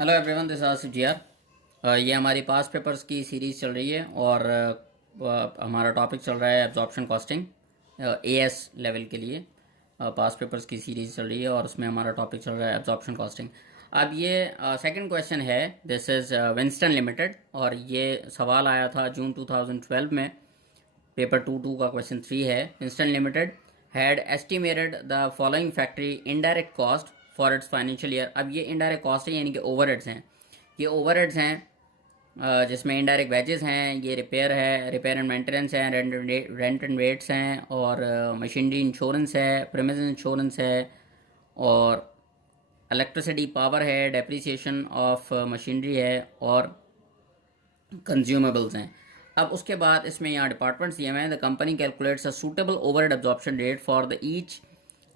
Hello everyone, this Asif जियार। ये हमारी पास्ट पेपर्स की सीरीज़ चल रही है और हमारा टॉपिक चल रहा है एब्जॉर्प्शन कॉस्टिंग एएस लेवल के लिए। पास्ट पेपर्स की सीरीज़ चल रही है और उसमें हमारा टॉपिक चल रहा है एब्जॉर्प्शन कॉस्टिंग। अब ये सेकंड क्वेश्चन है। दिस इज़ विंस्टन लिमिटेड और ये सवाल आया था जून 2012 में। पेपर 2 का क्वेश्चन 3 है। Winston limited had estimated the following factory indirect cost for its financial year. अब ये इनडायरेक्ट कॉस्ट है यानी कि ओवरहेड्स हैं। ये ओवरहेड्स हैं जिसमें इनडायरेक्ट वेजेस हैं, ये रिपेयर है, रिपेयर एंड मेंटेनेंस है, रेंट एंड वेट्स हैं, और मशीनरी इंश्योरेंस है, प्रीमिसेस इंश्योरेंस है, और इलेक्ट्रिसिटी पावर है, डेप्रिसिएशन ऑफ मशीनरी है, और कंज्यूमेबल्स हैं। अब उसके बाद इसमें यहाँ डिपार्टमेंट्स दिए हुए हैं। The company calculates a suitable overhead absorption rate for the each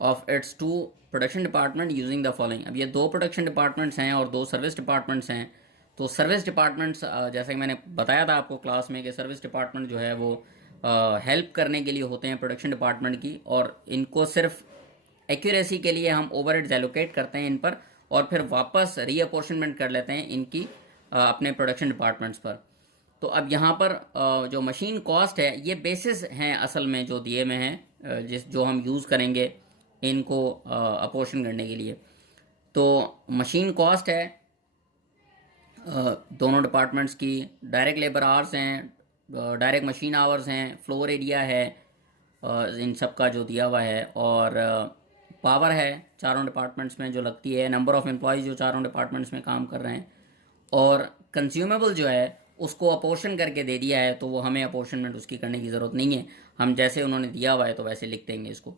of its two production department using the following. अब ये 2 प्रोडक्शन डिपार्टमेंट्स हैं और 2 सर्विस डिपार्टमेंट्स हैं। तो सर्विस डिपार्टमेंट्स जैसे कि मैंने बताया था आपको क्लास में कि सर्विस डिपार्टमेंट जो है वो हेल्प करने के लिए होते हैं प्रोडक्शन डिपार्टमेंट की, और इनको सिर्फ एक्यूरेसी के लिए हम ओवरहेड्स एलोकेट करते हैं इन पर और फिर वापस रीअपोर्शनमेंट कर लेते हैं इनकी अपने प्रोडक्शन डिपार्टमेंट्स पर। तो अब यहाँ पर जो मशीन कॉस्ट है ये बेसिस हैं असल में जो दिए हुए हैं, जो हम यूज़ करेंगे इनको अपोर्शन करने के लिए। तो मशीन कॉस्ट है दोनों डिपार्टमेंट्स की, डायरेक्ट लेबर आवर्स हैं, डायरेक्ट मशीन आवर्स हैं, फ्लोर एरिया है, इन सब का जो दिया हुआ है, और पावर है चारों डिपार्टमेंट्स में जो लगती है, नंबर ऑफ़ एम्प्लॉयज़ जो चारों डिपार्टमेंट्स में काम कर रहे हैं, और कंज्यूमेबल जो है उसको अपोर्शन करके दे दिया है। तो वो हमें अपोर्शनमेंट उसकी करने की ज़रूरत नहीं है, हम जैसे उन्होंने दिया हुआ है तो वैसे लिख देंगे इसको।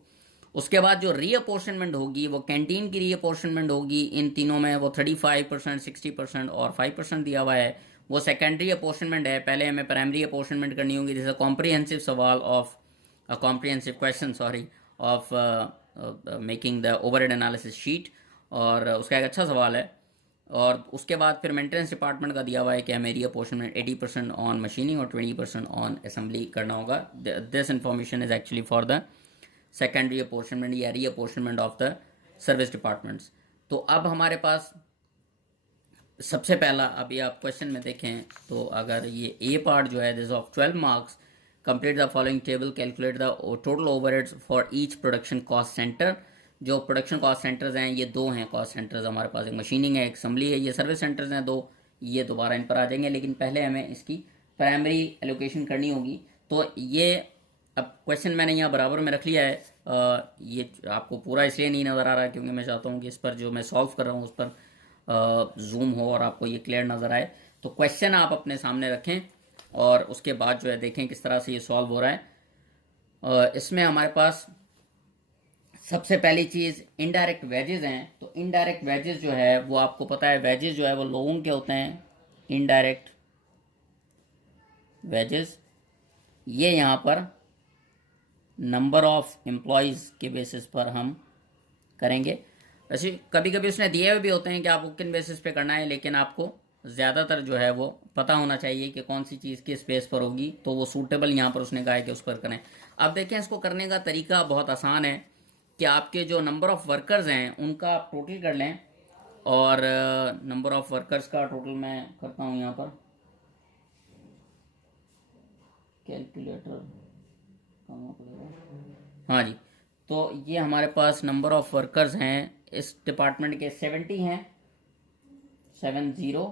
उसके बाद जो रीअपोर्शनमेंट होगी वो कैंटीन की रीअपोर्शनमेंट होगी। इन तीनों में वो 35%, 60% और 5% दिया हुआ है। वो सेकेंडरी अपोर्शनमेंट है। पहले हमें प्राइमरी अपोर्शनमेंट करनी होगी। जैसे कॉम्प्रिहेंसिव सवाल of comprehensive question of making the overhead analysis sheet, और उसका एक अच्छा सवाल है। और उसके बाद फिर मेंटेनेंस डिपार्टमेंट का दिया हुआ है कि हमें रीअपोर्शनमेंट 80% ऑन मशीनिंग और 20% ऑन असेंबली करना होगा। This information is actually for the secondary apportionment या रीअपोर्शनमेंट ऑफ द सर्विस डिपार्टमेंट्स। तो अब हमारे पास सबसे पहला, अभी आप क्वेश्चन में देखें तो अगर ये ए पार्ट जो है this of 12 marks, complete the following table, calculate the total overheads for each production cost centre. जो प्रोडक्शन कॉस्ट सेंटर्स हैं ये 2 हैं कॉस्ट सेंटर्स हमारे पास, एक मशीनिंग है, एक असेंबली है। ये सर्विस सेंटर्स हैं 2, ये दोबारा इन पर आ जाएंगे, लेकिन पहले हमें इसकी प्राइमरी एलोकेशन करनी होगी। तो ये अब क्वेश्चन मैंने यहाँ बराबर में रख लिया है। ये आपको पूरा इसलिए नहीं नज़र आ रहा है क्योंकि मैं चाहता हूँ कि इस पर जो मैं सॉल्व कर रहा हूँ उस पर जूम हो और आपको ये क्लियर नज़र आए। तो क्वेश्चन आप अपने सामने रखें और उसके बाद जो है देखें किस तरह से ये सॉल्व हो रहा है। इसमें हमारे पास सबसे पहली चीज़ इनडायरेक्ट वेजेस हैं। तो इनडायरेक्ट वेजेस जो है वो आपको पता है, वेजेस जो है वो लोगों के होते हैं। इनडायरेक्ट वेजेस ये यहाँ पर नंबर ऑफ एम्प्लॉयज़ के बेसिस पर हम करेंगे। वैसे कभी कभी उसने दिए हुए भी होते हैं कि आपको किन बेसिस पे करना है, लेकिन आपको ज़्यादातर जो है वो पता होना चाहिए कि कौन सी चीज़ किस बेस पर होगी, तो वो सूटेबल यहाँ पर उसने कहा है कि उस पर करें। अब देखें, इसको करने का तरीका बहुत आसान है कि आपके जो नंबर ऑफ़ वर्कर्स हैं उनका आप टोटल कर लें, और नंबर ऑफ़ वर्कर्स का टोटल मैं करता हूँ यहाँ पर कैलकुलेटर। हाँ जी, तो ये हमारे पास नंबर ऑफ़ वर्कर्स हैं इस डिपार्टमेंट के 70 हैं, 70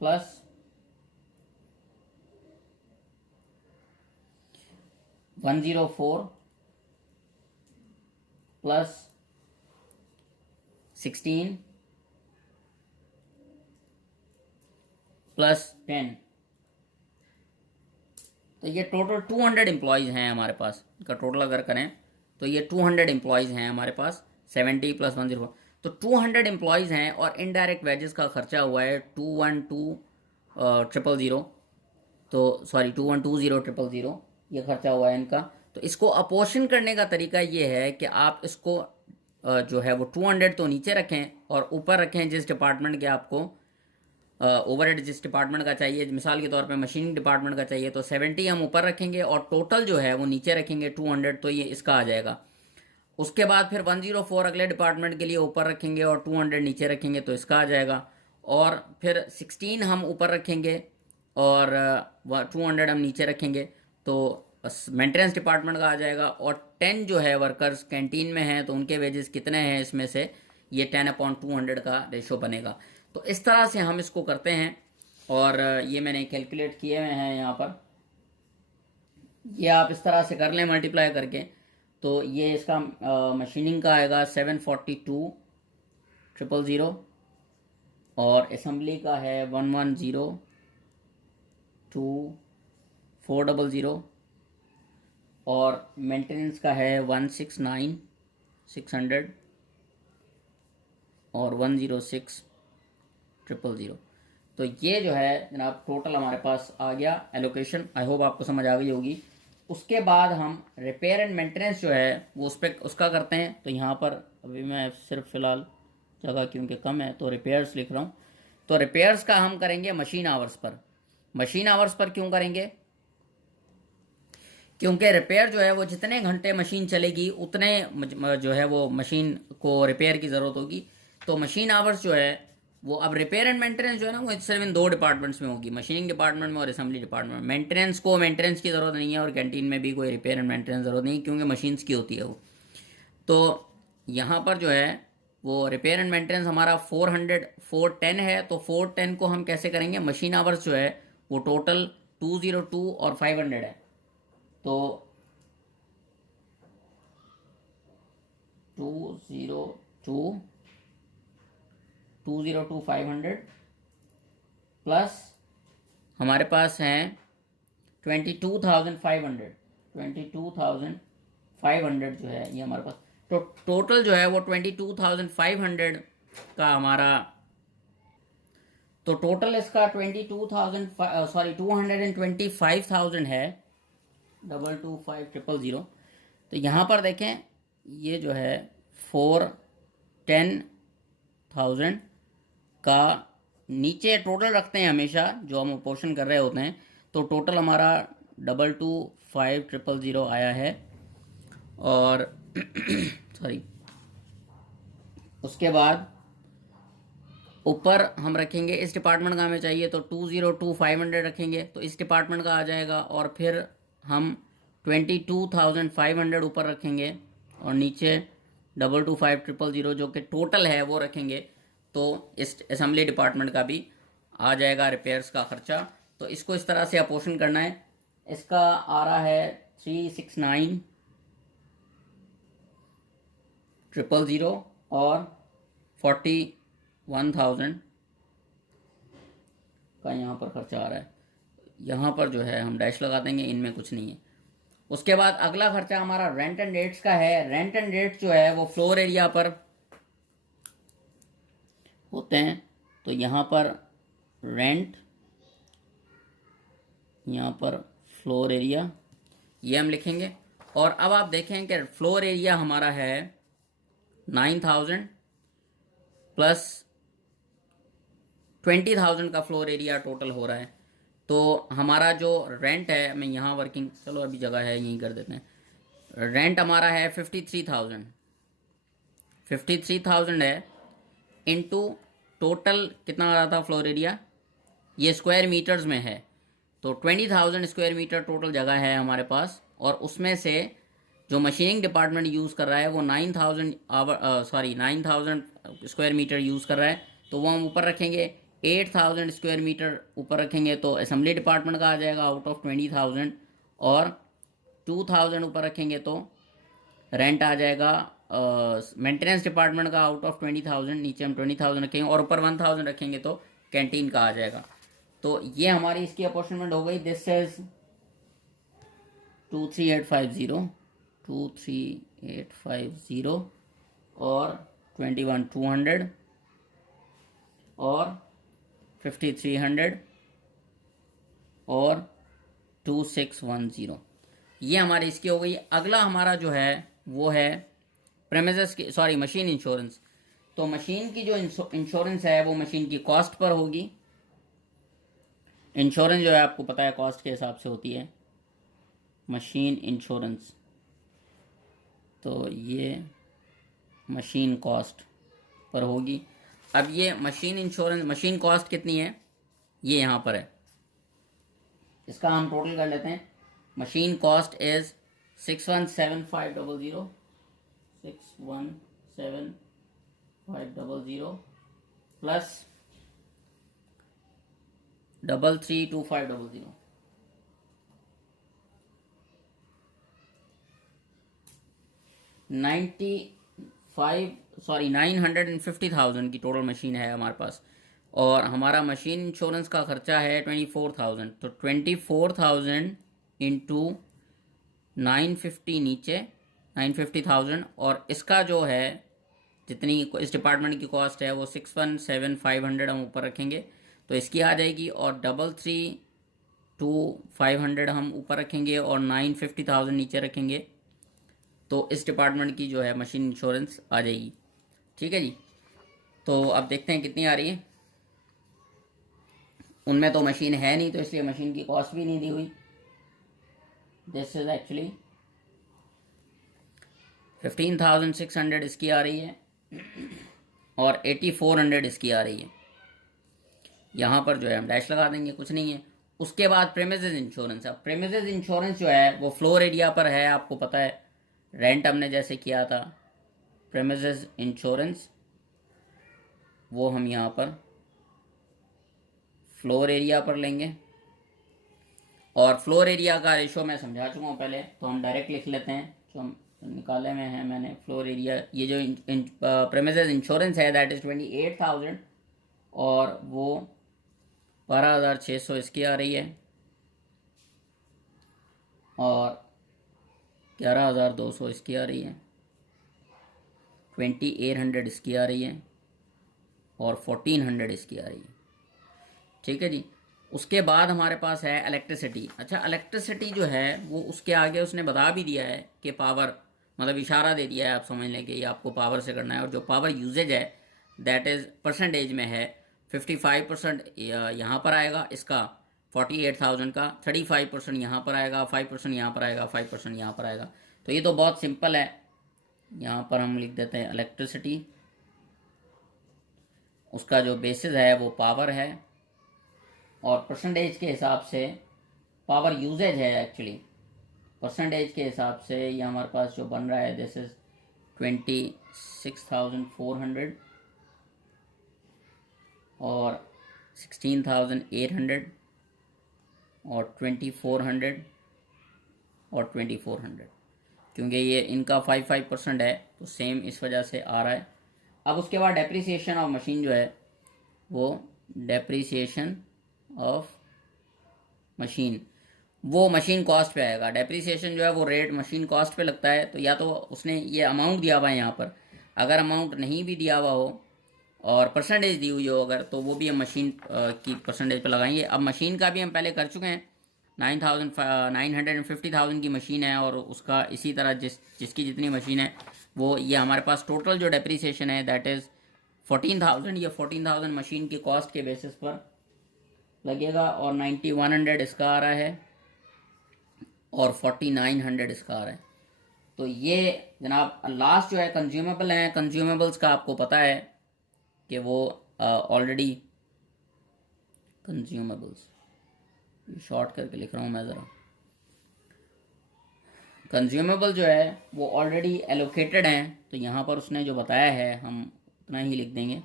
प्लस 104 प्लस 16 प्लस 10। तो ये टोटल 200 एम्प्लॉयज़ हैं हमारे पास। इनका टोटल अगर करें तो ये 200 एम्प्लॉयज़ हैं हमारे पास, 70 प्लस 104। तो 200 एम्प्लॉयज़ हैं और इनडायरेक्ट वेजेस का खर्चा हुआ है 212,000, तो सॉरी 212,000 ये खर्चा हुआ है इनका। तो इसको अपोर्शन करने का तरीका ये है कि आप इसको जो है वो 200 तो नीचे रखें और ऊपर रखें जिस डिपार्टमेंट के आपको ओवरहेड जिस डिपार्टमेंट का चाहिए। मिसाल के तौर पे मशीनिंग डिपार्टमेंट का चाहिए तो 70 हम ऊपर रखेंगे और टोटल जो है वो नीचे रखेंगे 200, तो ये इसका आ जाएगा। उसके बाद फिर 104 अगले डिपार्टमेंट के लिए ऊपर रखेंगे और 200 नीचे रखेंगे तो इसका आ जाएगा। और फिर 16 हम ऊपर रखेंगे और 200 हम नीचे रखेंगे, तो मेंटेनेंस डिपार्टमेंट का आ जाएगा। और 10 जो है वर्कर्स कैंटीन में हैं, तो उनके वेजेस कितने हैं इसमें से, ये 10/200 का रेशो बनेगा। तो इस तरह से हम इसको करते हैं, और ये मैंने कैलकुलेट किए हुए हैं यहाँ पर। ये आप इस तरह से कर लें मल्टीप्लाई करके, तो ये इसका मशीनिंग का आएगा 742,000, और असम्बली का है 110,2,400, और मेंटेनेंस का है 169,600 और 106,000। तो ये जो है जनाब टोटल हमारे पास आ गया एलोकेशन। आई होप आपको समझ आ गई होगी। उसके बाद हम रिपेयर एंड मेंटेनेंस जो है वो उसका करते हैं। तो यहाँ पर अभी मैं सिर्फ फ़िलहाल जगह क्योंकि कम है तो रिपेयर्स लिख रहा हूँ। तो रिपेयर्स का हम करेंगे machine hours per. Machine hours per क्यों करेंगे? क्योंकि रिपेयर जो है वो जितने घंटे मशीन चलेगी उतने जो है वो मशीन को रिपेयर की ज़रूरत होगी। तो मशीन आवर्स जो है वो, अब रिपेयर एंड मेंटेनेंस जो है ना वो सिर्फ इन 2 डिपार्टमेंट्स में होगी, मशीनिंग डिपार्टमेंट में और असेंबली डिपार्टमेंट में। मेंटेनेंस की ज़रूरत नहीं है, और कैंटीन में भी कोई रिपेयर एंड मेंटेनेंस ज़रूरत नहीं, क्योंकि मशीन्स की होती है वो। तो यहाँ पर जो है वो रिपेयर एंड मेंटेनेंस हमारा 410 है। तो 410 को हम कैसे करेंगे? मशीन आवर्स जो है वो टोटल 202 और 500 है। तो 202 प्लस हमारे पास हैं 22,500 जो है ये हमारे पास। तो टोटल जो है वो 22,500 का हमारा, तो टोटल इसका 225,000 है, 225,000। तो यहाँ पर देखें ये जो है 410,000 का नीचे टोटल रखते हैं हमेशा जो हम पोर्शन कर रहे होते हैं। तो टोटल हमारा 225,000 आया है। और सॉरी, उसके बाद ऊपर हम रखेंगे, इस डिपार्टमेंट का हमें चाहिए तो 202,500 रखेंगे, तो इस डिपार्टमेंट का आ जाएगा। और फिर हम 22,500 ऊपर रखेंगे, और नीचे 225,000 जो कि टोटल है वो रखेंगे। तो इस असेंबली डिपार्टमेंट का भी आ जाएगा रिपेयर्स का खर्चा। तो इसको इस तरह से अपोर्शन करना है। इसका आ रहा है 369,000 और 41,000 का यहाँ पर खर्चा आ रहा है। यहाँ पर जो है हम डैश लगा देंगे, इनमें कुछ नहीं है। उसके बाद अगला खर्चा हमारा रेंट एंड रेट्स का है। रेंट एंड रेट्स जो है वो फ्लोर एरिया पर होते हैं। तो यहाँ पर रेंट, यहाँ पर फ्लोर एरिया, ये हम लिखेंगे। और अब आप देखें कि फ्लोर एरिया हमारा है 9,000 प्लस 20,000 का फ्लोर एरिया टोटल हो रहा है। तो हमारा जो रेंट है, मैं यहाँ वर्किंग, चलो अभी जगह है यहीं कर देते हैं। रेंट हमारा है 53,000 है, इनटू टोटल कितना आ रहा था फ्लोर एरिया, ये स्क्वायर मीटर्स में है। तो 20,000 स्क्वायर मीटर टोटल जगह है हमारे पास, और उसमें से जो मशीनिंग डिपार्टमेंट यूज़ कर रहा है वो 9,000 स्क्वायर मीटर यूज़ कर रहा है। तो वो हम ऊपर रखेंगे। 8,000 स्क्वायर मीटर ऊपर रखेंगे तो असेंबली डिपार्टमेंट का आ जाएगा आउट ऑफ 20,000, और 2,000 ऊपर रखेंगे तो रेंट आ जाएगा मेंटेनेंस डिपार्टमेंट का आउट ऑफ 20,000। नीचे हम 20,000 रखेंगे, और ऊपर 1,000 रखेंगे तो कैंटीन का आ जाएगा। तो ये हमारी इसकी अपॉर्चुनमेंट हो गई। दिस इज 23,850 और 21,200 और 5,300 और 2,610। ये हमारी इसकी हो गई। अगला हमारा जो है वो है प्रेमिसेस की, सॉरी, मशीन इंश्योरेंस। तो मशीन की जो इंश्योरेंस है वो मशीन की कॉस्ट पर होगी। इंश्योरेंस जो है आपको पता है कॉस्ट के हिसाब से होती है, मशीन इंश्योरेंस। तो ये मशीन कॉस्ट पर होगी। अब ये मशीन इंश्योरेंस, मशीन कॉस्ट कितनी है ये यहाँ पर है, इसका हम टोटल कर लेते हैं। मशीन कॉस्ट इज 617500, 617500 प्लस 332500, 950,000 की टोटल मशीन है हमारे पास। और हमारा मशीन इंश्योरेंस का खर्चा है 24,000, तो 24,000 इंटू 950 नीचे 950,000, और इसका जो है जितनी इस डिपार्टमेंट की कॉस्ट है वो 617500 हम ऊपर रखेंगे, तो इसकी आ जाएगी। और 332500 हम ऊपर रखेंगे और 950,000 नीचे रखेंगे, तो इस डिपार्टमेंट की जो है मशीन इंश्योरेंस आ जाएगी। ठीक है जी, तो अब देखते हैं कितनी आ रही है। उनमें तो मशीन है नहीं, तो इसलिए मशीन की कॉस्ट भी नहीं दी हुई। दिस इज एक्चुअली 15,600 इसकी आ रही है और 8400 इसकी आ रही है। यहाँ पर जो है हम डैश लगा देंगे, कुछ नहीं है। उसके बाद प्रेमिसेस इंश्योरेंस। अब प्रेमिसेस इंश्योरेंस जो है वो फ्लोर एरिया पर है, आपको पता है, रेंट हमने जैसे किया था। प्रेमिसेस इंश्योरेंस वो हम यहाँ पर फ्लोर एरिया पर लेंगे, और फ्लोर एरिया का रेशो मैं समझा चुका हूँ पहले, तो हम डायरेक्ट लिख लेते हैं। जो हम निकाले में है मैंने फ्लोर एरिया, ये जो प्रेमिसेस इंश्योरेंस है दैट इज़ 28,000, और वो 12,600 इसकी आ रही है, और 11,200 इसकी आ रही है, 2800 इसकी आ रही है, और 1400 इसकी आ रही है। ठीक है जी। उसके बाद हमारे पास है इलेक्ट्रिसिटी। अच्छा, इलेक्ट्रिसिटी जो है वो उसके आगे उसने बता भी दिया है कि पावर, मतलब इशारा दे दिया है, आप समझ लें कि ये आपको पावर से करना है। और जो पावर यूजेज है दैट इज़ परसेंटेज में है, 55% यहाँ पर आएगा इसका 48,000 का, 35% यहाँ पर आएगा, 5% यहाँ पर आएगा, 5% यहाँ पर आएगा। तो ये तो बहुत सिंपल है। यहाँ पर हम लिख देते हैं इलेक्ट्रिसिटी, उसका जो बेसिस है वो पावर है, और परसेंटेज के हिसाब से पावर यूजेज है एक्चुअली, परसेंटेज के हिसाब से ये हमारे पास जो बन रहा है दिस इज 26,400 और 16,800 और 2,400 और 2,400, क्योंकि ये इनका 5% है तो सेम इस वजह से आ रहा है। अब उसके बाद डेप्रिसिएशन ऑफ मशीन जो है वो डेप्रिसिएशन ऑफ मशीन वो मशीन कॉस्ट पे आएगा। डेप्रिसिएशन जो है वो रेट मशीन कॉस्ट पे लगता है, तो या तो उसने ये अमाउंट दिया हुआ है यहाँ पर, अगर अमाउंट नहीं भी दिया हुआ हो और परसेंटेज दी हुई हो अगर, तो वो भी हम मशीन की परसेंटेज पे लगाएंगे। अब मशीन का भी हम पहले कर चुके हैं, 950,000 की मशीन है, और उसका इसी तरह जिसकी जितनी मशीन है वो, ये हमारे पास टोटल जो डेप्रिसिएशन है दैट इज़ 14,000। ये 14,000 मशीन की कॉस्ट के बेसिस पर लगेगा, और 9,100 इसका आ रहा है, और 4,900 इसका आ रहा है। तो ये जनाब लास्ट जो है कंज्यूमेबल हैं। कंज्यूमेबल्स का आपको पता है कि वो ऑलरेडी कंज्यूमेबल्स, शॉर्ट करके लिख रहा हूँ मैं ज़रा, कंज्यूमेबल जो है वो ऑलरेडी एलोकेटेड हैं, तो यहाँ पर उसने जो बताया है हम उतना ही लिख देंगे।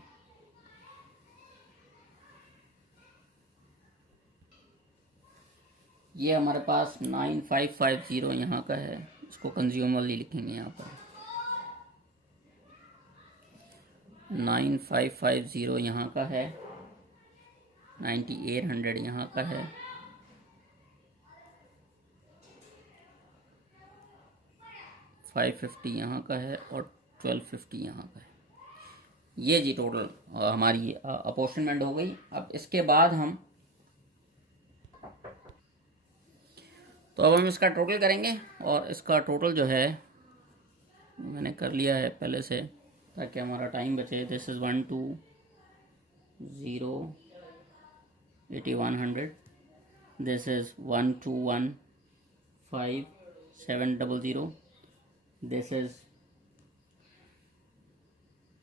ये हमारे पास 9,550 यहाँ का है, इसको कंज्यूमर ही लिखेंगे यहाँ पर। 9,550 यहाँ का है, 9,800 यहाँ का है, 550 यहाँ का है, और 1,250 यहाँ का है। ये जी टोटल हमारी अपॉर्चनमेंट हो गई। अब इसके बाद हम इसका टोटल करेंगे, और इसका टोटल जो है मैंने कर लिया है पहले से ताकि हमारा टाइम बचे। This is 1,2,0,81,100, this is 1,2,1,5,700, this is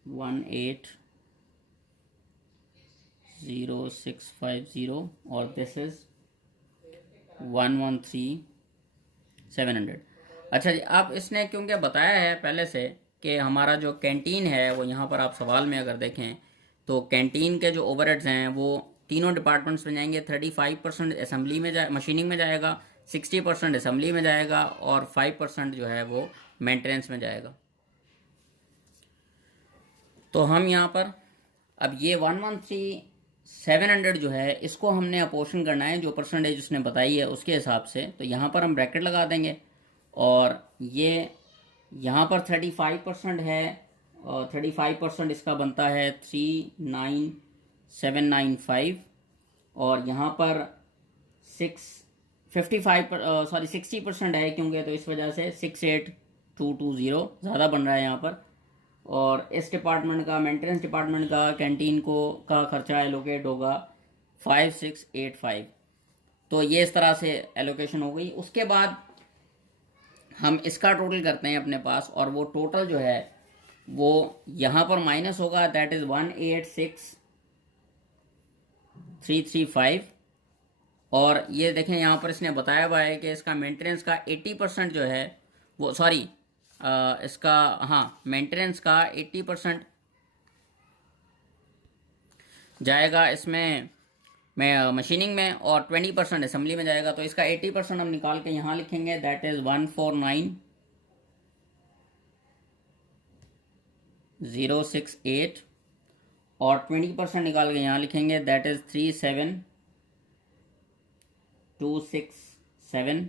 1,8,1,000, 0650 और दिस इज़ 113700। अच्छा जी, अब इसने क्योंकि बताया है पहले से कि हमारा जो कैंटीन है वो यहाँ पर आप सवाल में अगर देखें तो कैंटीन के जो ओवरहेड्स हैं वो तीनों डिपार्टमेंट्स में जाएंगे। 35% असेंबली में मशीनिंग में जाएगा, 60% असेंबली में जाएगा और 5% जो है वो मेंटेनेंस में जाएगा। तो हम यहाँ पर अब ये 113700 जो है इसको हमने अपोर्शन करना है जो परसेंटेज उसने बताई है उसके हिसाब से। तो यहाँ पर हम ब्रैकेट लगा देंगे और ये यहाँ पर 35% है और 35% इसका बनता है 39795 और यहाँ पर 60% है क्योंकि तो इस वजह से 68220 ज़्यादा बन रहा है यहाँ पर। और इस डिपार्टमेंट का मेंटेनेंस डिपार्टमेंट का कैंटीन को का खर्चा एलोकेट होगा 5685। तो ये इस तरह से एलोकेशन हो गई। उसके बाद हम इसका टोटल करते हैं अपने पास और वो टोटल जो है वो यहाँ पर माइनस होगा, दैट इज़ 186335। और ये देखें यहाँ पर इसने बताया हुआ है कि इसका मेंटेनेंस का 80% जो है वो इसका मेंटेनेंस का 80% जाएगा इसमें मशीनिंग में और 20% असेंबली में जाएगा। तो इसका 80% हम निकाल के यहाँ लिखेंगे, दैट इज़ 149068 और 20% निकाल के यहाँ लिखेंगे, दैट इज़ 37267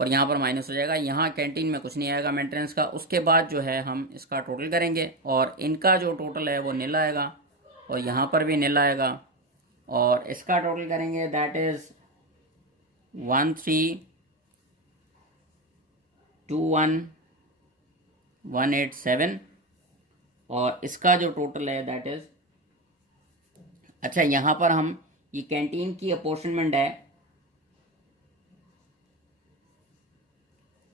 और यहाँ पर माइनस हो जाएगा। यहाँ कैंटीन में कुछ नहीं आएगा मेंटेनेंस का। उसके बाद जो है हम इसका टोटल करेंगे और इनका जो टोटल है वो नील आएगा और यहाँ पर भी नील आएगा और इसका टोटल करेंगे, दैट इज़ 1321187 और इसका जो टोटल है दैट इज़। अच्छा, यहाँ पर हम ये कैंटीन की अपॉर्चनमेंट है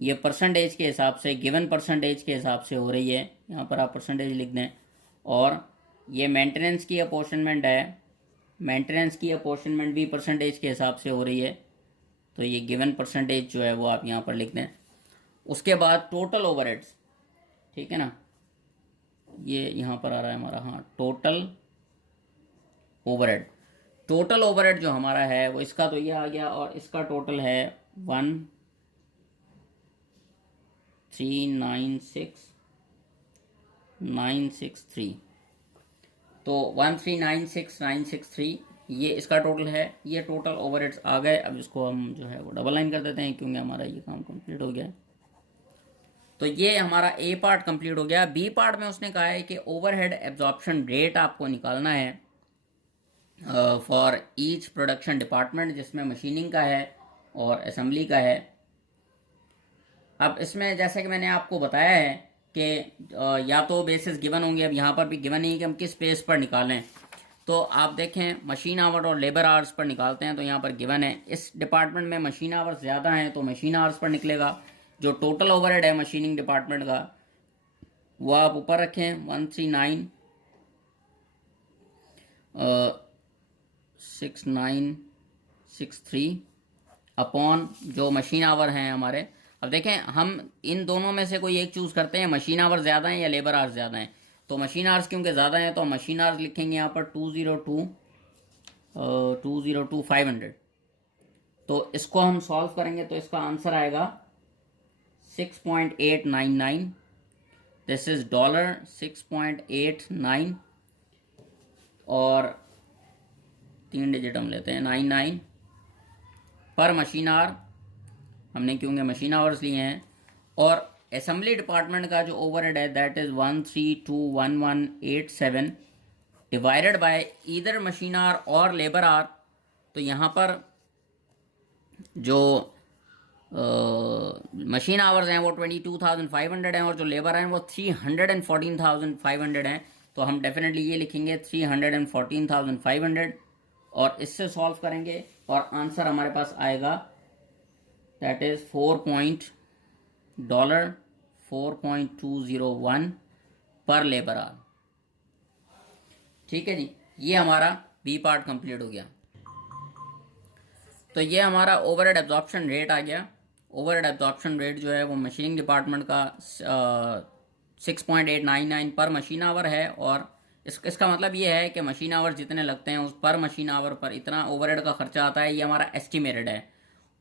ये परसेंटेज के हिसाब से, गिवन परसेंटेज के हिसाब से हो रही है। यहाँ पर आप परसेंटेज लिख दें। और ये मेंटेनेंस की अपॉर्चनमेंट है, मेंटेनेंस की अपॉर्चनमेंट भी परसेंटेज के हिसाब से हो रही है। तो ये गिवन परसेंटेज जो है वो आप यहाँ पर लिख दें। उसके बाद टोटल ओवरहेड्स, ठीक है ना, ये यहाँ पर आ रहा है हमारा, टोटल ओवरहेड। टोटल ओवरहेड जो हमारा है वो इसका तो ये आ गया और इसका टोटल है 1396963। तो 1396963 ये इसका टोटल है। ये टोटल ओवरहेड्स आ गए। अब इसको हम जो है वो डबल लाइन कर देते हैं क्योंकि हमारा ये काम कंप्लीट हो गया है। तो ये हमारा ए पार्ट कंप्लीट हो गया। बी पार्ट में उसने कहा है कि ओवरहेड एब्जॉर्प्शन रेट आपको निकालना है फॉर ईच प्रोडक्शन डिपार्टमेंट, जिसमें मशीनिंग का है और असेंबली का है। अब इसमें जैसे कि मैंने आपको बताया है कि या तो बेसिस गिवन होंगे, अब यहाँ पर भी गिवन नहीं कि हम किस बेस पर निकालें। तो आप देखें मशीन आवर और लेबर आवर्स पर निकालते हैं तो यहाँ पर गिवन है। इस डिपार्टमेंट में मशीन आवर्स ज़्यादा हैं तो मशीन आवर्स पर निकलेगा। जो टोटल ओवरहेड है मशीनिंग डिपार्टमेंट का वो आप ऊपर रखें 1396963 अपॉन जो मशीन आवर हैं हमारे। अब देखें हम इन दोनों में से कोई एक चूज़ करते हैं, मशीन आवर ज़्यादा हैं या लेबर आवर्स ज़्यादा हैं। तो मशीन आवर्स क्योंकि ज़्यादा हैं तो हम मशीन आवर्स लिखेंगे यहाँ पर 202,500। तो इसको हम सॉल्व करेंगे तो इसका आंसर आएगा 6.899। दिस इज़ $6.89 और 3 डिजिट हम लेते हैं 99 पर मशीन आवर, हमने क्योंकि मशीन आवर्स लिए हैं। और असेंबली डिपार्टमेंट का जो ओवरहेड है that is 1321187 divided by either machine our और लेबर आवर। तो यहाँ पर जो मशीन आवर्स हैं वो 22,500 हैं और जो लेबर हैं वो 314,500 हैं। तो हम डेफिनेटली ये लिखेंगे 314,500 और इससे सॉल्व करेंगे और आंसर हमारे पास आएगा दैट इज़ $4.201 पर लेबर आवर। ठीक है जी, ये हमारा बी पार्ट कंप्लीट हो गया। तो ये हमारा ओवरहेड एब्जॉर्प्शन रेट आ गया। ओवरहेड एब्जॉर्प्शन रेट जो है वो मशीनिंग डिपार्टमेंट का 6.899 पर मशीन आवर है। और इसका मतलब ये है कि मशीन आवर जितने लगते हैं उस पर मशीन आवर पर इतना ओवरहेड का खर्चा आता है। ये हमारा एस्टिमेटेड है।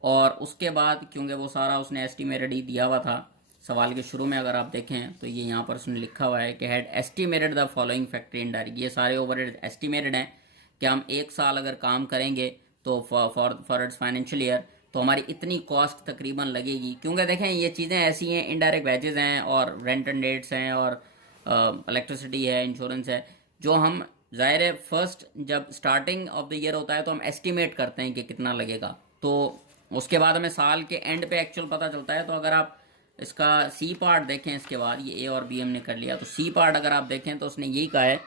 और उसके बाद क्योंकि वो सारा उसने एस्टिमेटेड ही दिया हुआ था, सवाल के शुरू में अगर आप देखें तो ये यहाँ पर उसने लिखा हुआ है कि had estimated the following factory indirect. ये सारे ओवरहेड एस्टिमेटेड हैं कि हम एक साल अगर काम करेंगे तो फॉर इट्स फाइनेंशियल ईयर तो हमारी इतनी कॉस्ट तकरीबन लगेगी। क्योंकि देखें ये चीज़ें ऐसी हैं, इनडायरेक्ट वेजेस हैं और रेंट एंड रेट्स हैं और इलेक्ट्रिसिटी है, इंश्योरेंस है, जो हम ज़ाहिर है फर्स्ट जब स्टार्टिंग ऑफ द ईयर होता है तो हम एस्टिमेट करते हैं कि कितना लगेगा। तो उसके बाद हमें साल के एंड पे एक्चुअल पता चलता है। तो अगर आप इसका सी पार्ट देखें, इसके बाद ये ए और बी हमने कर लिया, तो सी पार्ट अगर आप देखें तो उसने यही कहा है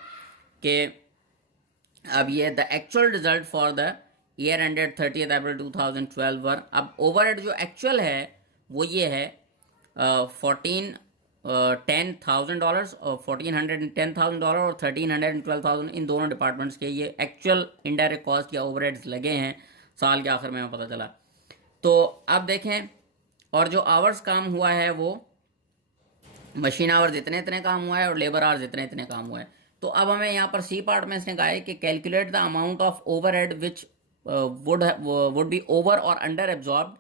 कि अब ये the actual result for the year ended 30 अप्रैल 2012 पर। अब ओवरहेड जो एक्चुअल है वो ये है $1,410,000 और $1,410,000 और $1,312,000 इन दोनों डिपार्टमेंट्स के ये एक्चुअल इनडायरेक्ट कॉस्ट या ओवरहेड्स लगे हैं साल के आखिर में हमें पता चला। तो अब देखें, और जो आवर्स काम हुआ है वो मशीन आवर्स इतने इतने काम हुआ है और लेबर आवर्स इतने इतने काम हुआ है। तो अब हमें यहाँ पर सी पार्ट में इसने कहा है कि calculate the amount of overhead which would be over और under absorb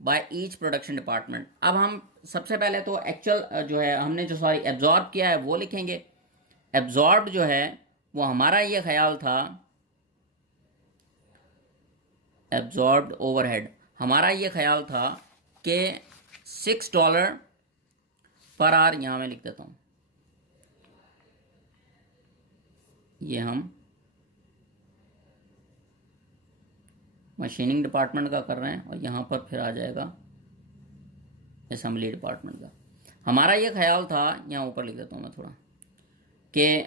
by each production department. अब हम सबसे पहले तो एक्चुअल जो है हमने जो सॉरी एब्जॉर्ब किया है वो लिखेंगे। एब्जॉर्ब जो है वो हमारा ये ख्याल था, एब्जॉर्ब्ड ओवरहेड हमारा ये ख्याल था कि $6 पर आवर, यहाँ मैं लिख देता हूँ, ये हम मशीनिंग डिपार्टमेंट का कर रहे हैं और यहाँ पर फिर आ जाएगा असेंबली डिपार्टमेंट का। हमारा ये ख्याल था, यहाँ ऊपर लिख देता हूँ मैं थोड़ा, कि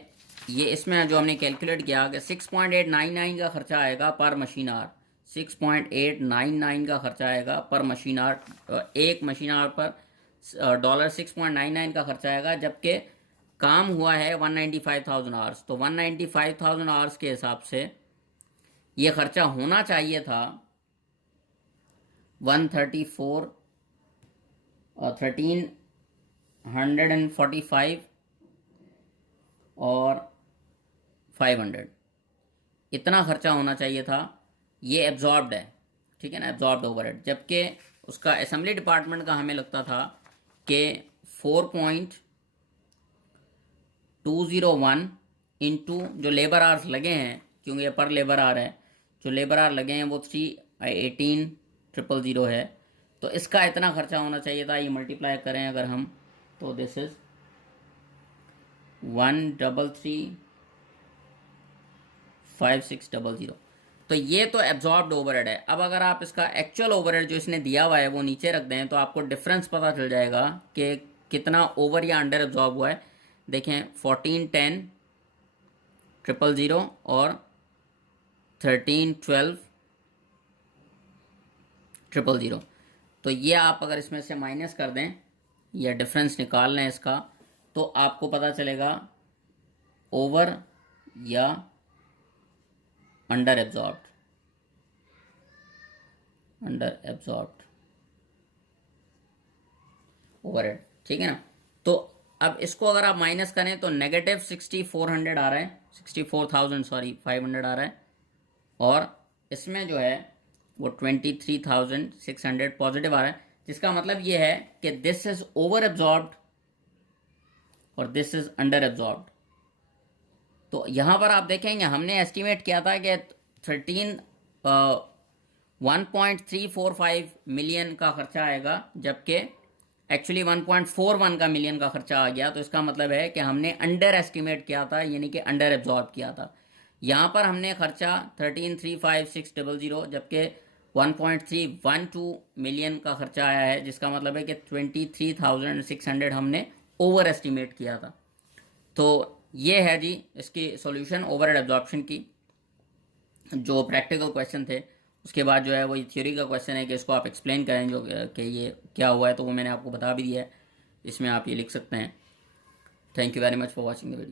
ये इसमें जो हमने कैलकुलेट किया कि 6.899 का खर्चा आएगा पर मशीन आवर, 6.899 का खर्चा आएगा पर मशीन आवर, एक मशीन आवर पर $6.99 का खर्चा आएगा, जबकि काम हुआ है 195,000 आवर्स। तो 195,000 आवर्स के हिसाब से ये खर्चा होना चाहिए था 134 और 1345 और 500, इतना खर्चा होना चाहिए था। ये एब्जॉर्ब्ड है, ठीक है ना, एब्जॉर्ब्ड ओवरहेड। जबकि उसका असेंबली डिपार्टमेंट का हमें लगता था कि 4.201 इंटू जो लेबर आवर्स लगे हैं, क्योंकि ये पर लेबर आवर है, जो लेबर आवर लगे हैं वो 318,000 है। तो इसका इतना खर्चा होना चाहिए था। ये मल्टीप्लाई करें अगर हम तो दिस इज 1335600। तो ये तो एब्जॉर्ब्ड ओवरहेड है। अब अगर आप इसका एक्चुअल ओवरहेड जो इसने दिया हुआ है वो नीचे रख दें तो आपको डिफरेंस पता चल जाएगा कि कितना ओवर या अंडर एब्जॉर्ब हुआ है। देखें 1410,000 और 1312,000। तो ये आप अगर इसमें से माइनस कर दें या डिफरेंस निकाल लें इसका, तो आपको पता चलेगा ओवर या under absorbed, under absorbed overhead, ठीक है ना। तो अब इसको अगर आप माइनस करें तो नेगेटिव 6400 आ रहा है, 64,500 आ रहा है, और इसमें जो है वो 23,600 पॉजिटिव आ रहा है, जिसका मतलब ये है कि दिस इज ओवर एब्जॉर्ब्ड और दिस इज अंडर एब्जॉर्ब्ड। तो यहाँ पर आप देखेंगे हमने एस्टिमेट किया था कि 1.345 मिलियन का खर्चा आएगा, जबकि एक्चुअली 1.41 का मिलियन का खर्चा आ गया। तो इसका मतलब है कि हमने अंडर एस्टिमेट किया था, यानी कि अंडर एब्जॉर्ब किया था। यहाँ पर हमने खर्चा 13,35,600 जबकि 1.312 मिलियन का खर्चा आया है, जिसका मतलब है कि 23,600 हमने ओवर एस्टिमेट किया था। तो ये है जी इसकी सॉल्यूशन ओवरहेड एब्जॉर्प्शन की। जो प्रैक्टिकल क्वेश्चन थे उसके बाद जो है वो थ्योरी का क्वेश्चन है कि इसको आप एक्सप्लेन करें जो कि ये क्या हुआ है, तो वो मैंने आपको बता भी दिया है, इसमें आप ये लिख सकते हैं। Thank you very much for watching the video.